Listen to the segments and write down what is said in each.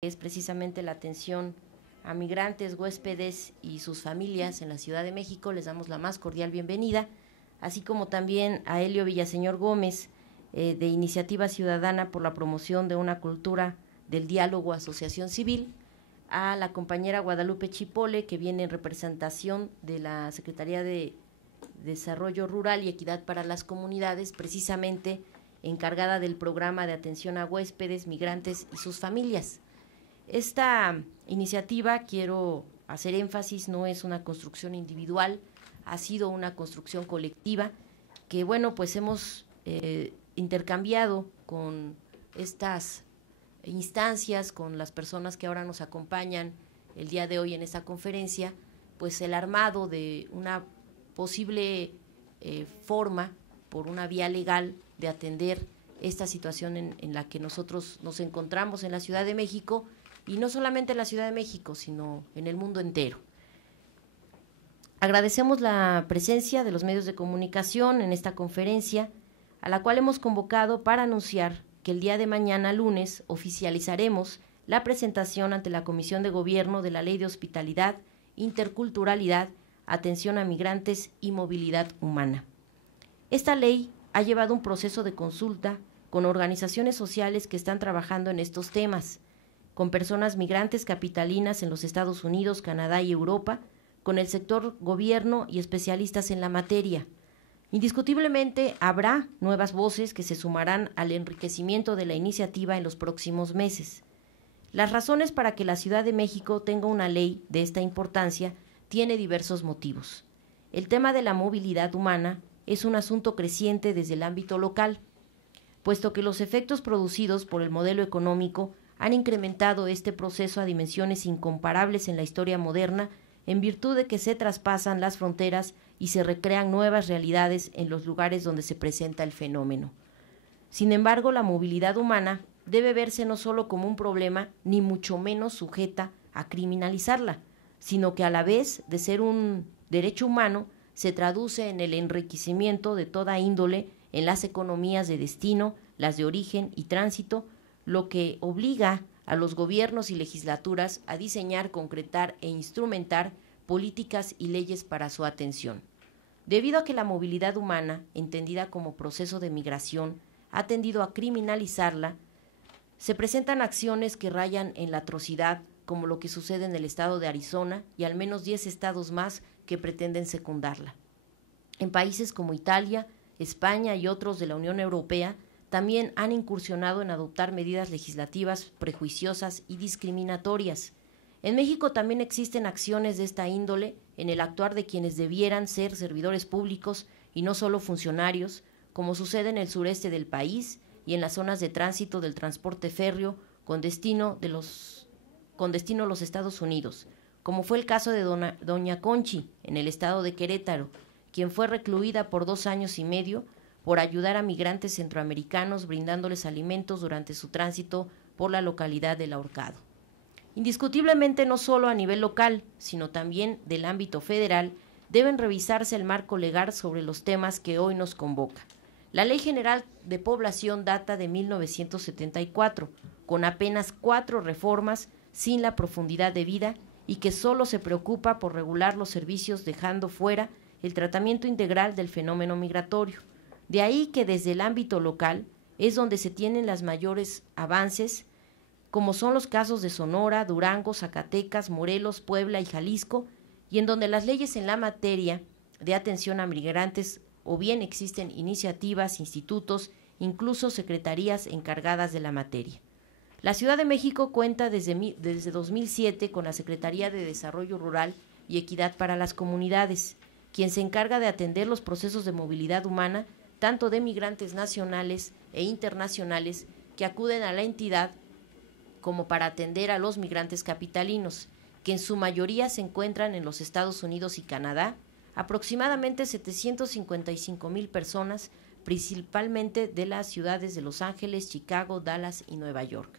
es precisamente la atención a migrantes, huéspedes y sus familias en la Ciudad de México. Les damos la más cordial bienvenida, así como también a Helio Villaseñor Gómez, de Iniciativa Ciudadana por la Promoción de una Cultura del Diálogo Asociación Civil, a la compañera Guadalupe Chipole, que viene en representación de la Secretaría de Desarrollo Rural y Equidad para las Comunidades, precisamente encargada del programa de atención a huéspedes, migrantes y sus familias. Esta iniciativa, quiero hacer énfasis, no es una construcción individual, ha sido una construcción colectiva que, bueno, pues hemos intercambiado con estas instancias, con las personas que ahora nos acompañan el día de hoy en esta conferencia, pues el armado de una posible forma, por una vía legal, de atender esta situación en la que nosotros nos encontramos en la Ciudad de México, y no solamente en la Ciudad de México, sino en el mundo entero. Agradecemos la presencia de los medios de comunicación en esta conferencia, a la cual hemos convocado para anunciar que el día de mañana, lunes, oficializaremos la presentación ante la Comisión de Gobierno de la Ley de Hospitalidad, Interculturalidad, Atención a Migrantes y Movilidad Humana. Esta ley ha llevado un proceso de consulta con organizaciones sociales que están trabajando en estos temas, con personas migrantes capitalinas en los Estados Unidos, Canadá y Europa, con el sector gobierno y especialistas en la materia. Indiscutiblemente habrá nuevas voces que se sumarán al enriquecimiento de la iniciativa en los próximos meses. Las razones para que la Ciudad de México tenga una ley de esta importancia tiene diversos motivos. El tema de la movilidad humana es un asunto creciente desde el ámbito local, puesto que los efectos producidos por el modelo económico han incrementado este proceso a dimensiones incomparables en la historia moderna, en virtud de que se traspasan las fronteras y se recrean nuevas realidades en los lugares donde se presenta el fenómeno. Sin embargo, la movilidad humana debe verse no solo como un problema, ni mucho menos sujeta a criminalizarla, sino que a la vez de ser un derecho humano, se traduce en el enriquecimiento de toda índole en las economías de destino, las de origen y tránsito, lo que obliga a los gobiernos y legislaturas a diseñar, concretar e instrumentar políticas y leyes para su atención. Debido a que la movilidad humana, entendida como proceso de migración, ha tendido a criminalizarla, se presentan acciones que rayan en la atrocidad, como lo que sucede en el estado de Arizona y al menos 10 estados más que pretenden secundarla. En países como Italia, España y otros de la Unión Europea, también han incursionado en adoptar medidas legislativas prejuiciosas y discriminatorias. En México también existen acciones de esta índole en el actuar de quienes debieran ser servidores públicos y no solo funcionarios, como sucede en el sureste del país y en las zonas de tránsito del transporte férreo con destino a los Estados Unidos, como fue el caso de doña Conchi en el estado de Querétaro, quien fue recluida por 2 años y medio por ayudar a migrantes centroamericanos brindándoles alimentos durante su tránsito por la localidad del Ahorcado. Indiscutiblemente, no solo a nivel local, sino también del ámbito federal, deben revisarse el marco legal sobre los temas que hoy nos convoca. La Ley General de Población data de 1974, con apenas 4 reformas sin la profundidad debida y que solo se preocupa por regular los servicios, dejando fuera el tratamiento integral del fenómeno migratorio. De ahí que desde el ámbito local es donde se tienen los mayores avances, como son los casos de Sonora, Durango, Zacatecas, Morelos, Puebla y Jalisco, y en donde las leyes en la materia de atención a migrantes o bien existen iniciativas, institutos, incluso secretarías encargadas de la materia. La Ciudad de México cuenta desde 2007 con la Secretaría de Desarrollo Rural y Equidad para las Comunidades, quien se encarga de atender los procesos de movilidad humana tanto de migrantes nacionales e internacionales que acuden a la entidad como para atender a los migrantes capitalinos, que en su mayoría se encuentran en los Estados Unidos y Canadá, aproximadamente 755,000 personas, principalmente de las ciudades de Los Ángeles, Chicago, Dallas y Nueva York.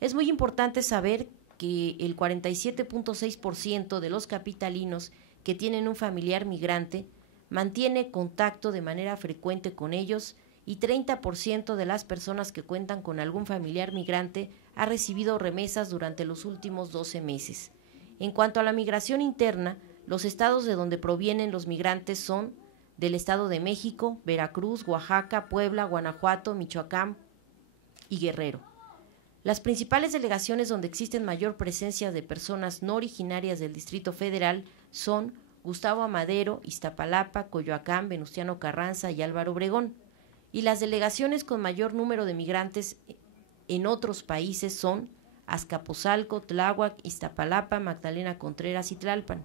Es muy importante saber que el 47.6% de los capitalinos que tienen un familiar migrante mantiene contacto de manera frecuente con ellos y 30% de las personas que cuentan con algún familiar migrante ha recibido remesas durante los últimos 12 meses. En cuanto a la migración interna, los estados de donde provienen los migrantes son del Estado de México, Veracruz, Oaxaca, Puebla, Guanajuato, Michoacán y Guerrero. Las principales delegaciones donde existen mayor presencia de personas no originarias del Distrito Federal son Gustavo Amadero, Iztapalapa, Coyoacán, Venustiano Carranza y Álvaro Obregón. Y las delegaciones con mayor número de migrantes en otros países son Azcapotzalco, Tláhuac, Iztapalapa, Magdalena Contreras y Tlalpan.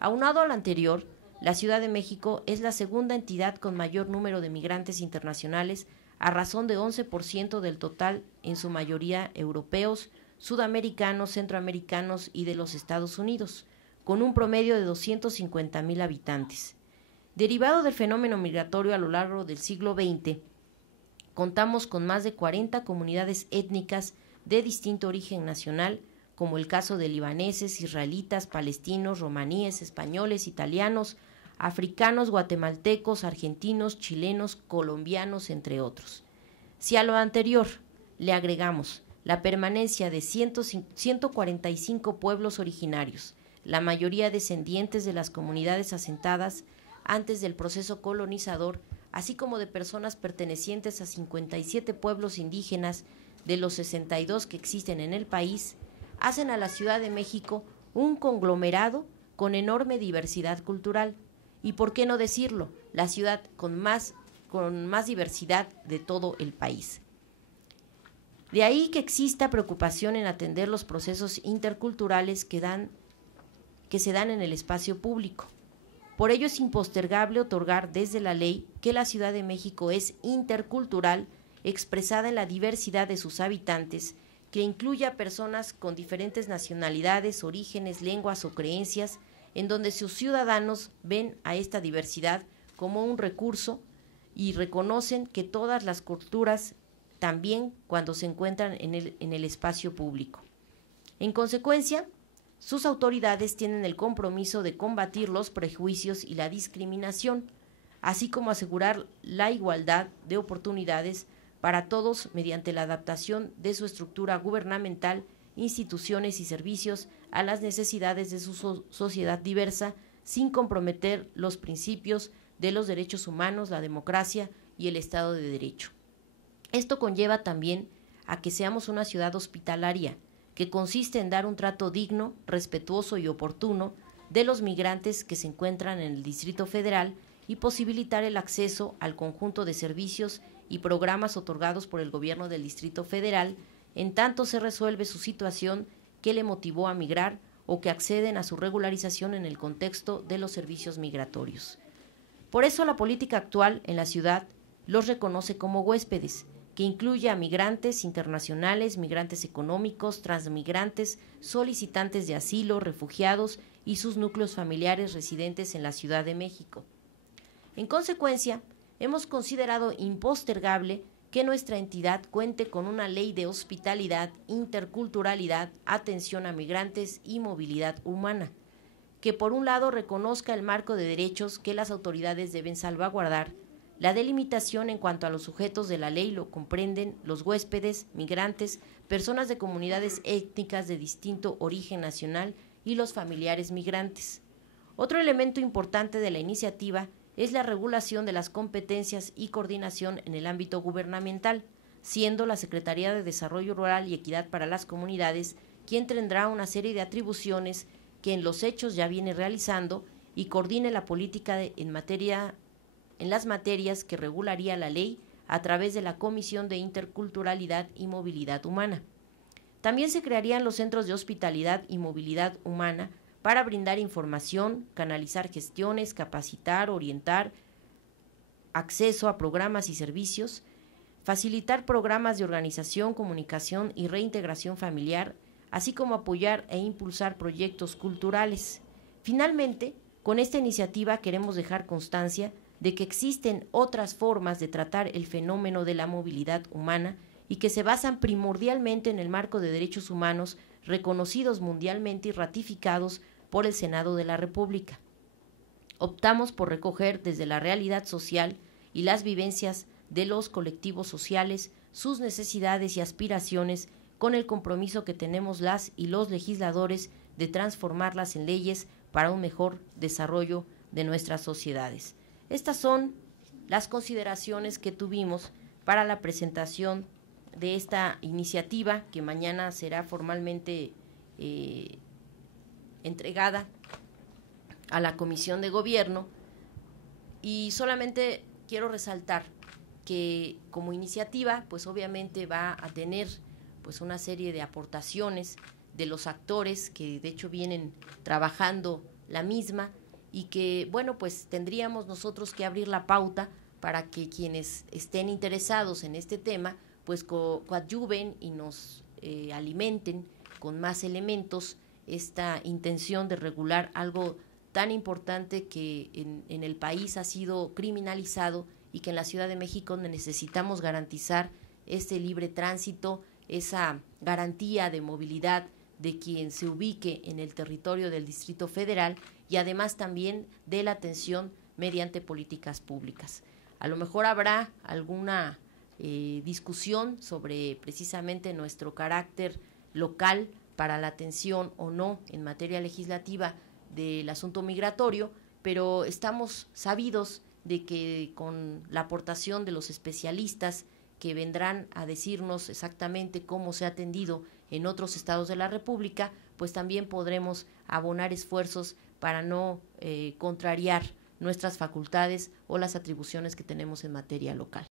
Aunado al anterior, la Ciudad de México es la segunda entidad con mayor número de migrantes internacionales, a razón de 11% del total, en su mayoría europeos, sudamericanos, centroamericanos y de los Estados Unidos, con un promedio de 250,000 habitantes. Derivado del fenómeno migratorio a lo largo del siglo XX, contamos con más de 40 comunidades étnicas de distinto origen nacional, como el caso de libaneses, israelitas, palestinos, romaníes, españoles, italianos, africanos, guatemaltecos, argentinos, chilenos, colombianos, entre otros. Si a lo anterior le agregamos la permanencia de 145 pueblos originarios, la mayoría descendientes de las comunidades asentadas antes del proceso colonizador, así como de personas pertenecientes a 57 pueblos indígenas de los 62 que existen en el país, hacen a la Ciudad de México un conglomerado con enorme diversidad cultural. Y por qué no decirlo, la ciudad con más diversidad de todo el país. De ahí que exista preocupación en atender los procesos interculturales que se dan en el espacio público. Por ello es impostergable otorgar desde la ley que la Ciudad de México es intercultural, expresada en la diversidad de sus habitantes, que incluye a personas con diferentes nacionalidades, orígenes, lenguas o creencias, en donde sus ciudadanos ven a esta diversidad como un recurso y reconocen que todas las culturas también cuando se encuentran en el espacio público. En consecuencia, sus autoridades tienen el compromiso de combatir los prejuicios y la discriminación, así como asegurar la igualdad de oportunidades para todos mediante la adaptación de su estructura gubernamental, instituciones y servicios a las necesidades de su sociedad diversa, sin comprometer los principios de los derechos humanos, la democracia y el Estado de Derecho. Esto conlleva también a que seamos una ciudad hospitalaria, que consiste en dar un trato digno, respetuoso y oportuno de los migrantes que se encuentran en el Distrito Federal y posibilitar el acceso al conjunto de servicios y programas otorgados por el gobierno del Distrito Federal, en tanto se resuelve su situación que le motivó a migrar o que acceden a su regularización en el contexto de los servicios migratorios. Por eso la política actual en la ciudad los reconoce como huéspedes, que incluye a migrantes internacionales, migrantes económicos, transmigrantes, solicitantes de asilo, refugiados y sus núcleos familiares residentes en la Ciudad de México. En consecuencia, hemos considerado impostergable que nuestra entidad cuente con una ley de hospitalidad, interculturalidad, atención a migrantes y movilidad humana, que por un lado reconozca el marco de derechos que las autoridades deben salvaguardar. La delimitación en cuanto a los sujetos de la ley lo comprenden los huéspedes, migrantes, personas de comunidades étnicas de distinto origen nacional y los familiares migrantes. Otro elemento importante de la iniciativa es la regulación de las competencias y coordinación en el ámbito gubernamental, siendo la Secretaría de Desarrollo Rural y Equidad para las Comunidades quien tendrá una serie de atribuciones que en los hechos ya viene realizando y coordine la política en las materias que regularía la ley a través de la Comisión de Interculturalidad y Movilidad Humana. También se crearían los centros de hospitalidad y movilidad humana para brindar información, canalizar gestiones, capacitar, orientar, acceso a programas y servicios, facilitar programas de organización, comunicación y reintegración familiar, así como apoyar e impulsar proyectos culturales. Finalmente, con esta iniciativa queremos dejar constancia de que existen otras formas de tratar el fenómeno de la movilidad humana y que se basan primordialmente en el marco de derechos humanos reconocidos mundialmente y ratificados por el Senado de la República. Optamos por recoger desde la realidad social y las vivencias de los colectivos sociales sus necesidades y aspiraciones con el compromiso que tenemos las y los legisladores de transformarlas en leyes para un mejor desarrollo de nuestras sociedades. Estas son las consideraciones que tuvimos para la presentación de esta iniciativa, que mañana será formalmente entregada a la Comisión de Gobierno. Y solamente quiero resaltar que como iniciativa, pues obviamente va a tener pues una serie de aportaciones de los actores que de hecho vienen trabajando la misma, y que, bueno, pues tendríamos nosotros que abrir la pauta para que quienes estén interesados en este tema pues coadyuven y nos alimenten con más elementos esta intención de regular algo tan importante que en el país ha sido criminalizado, y que en la Ciudad de México necesitamos garantizar este libre tránsito, esa garantía de movilidad de quien se ubique en el territorio del Distrito Federal, y además también de la atención mediante políticas públicas. A lo mejor habrá alguna discusión sobre precisamente nuestro carácter local para la atención o no en materia legislativa del asunto migratorio, pero estamos sabidos de que con la aportación de los especialistas que vendrán a decirnos exactamente cómo se ha atendido en otros estados de la República, pues también podremos abonar esfuerzos para no contrariar nuestras facultades o las atribuciones que tenemos en materia local.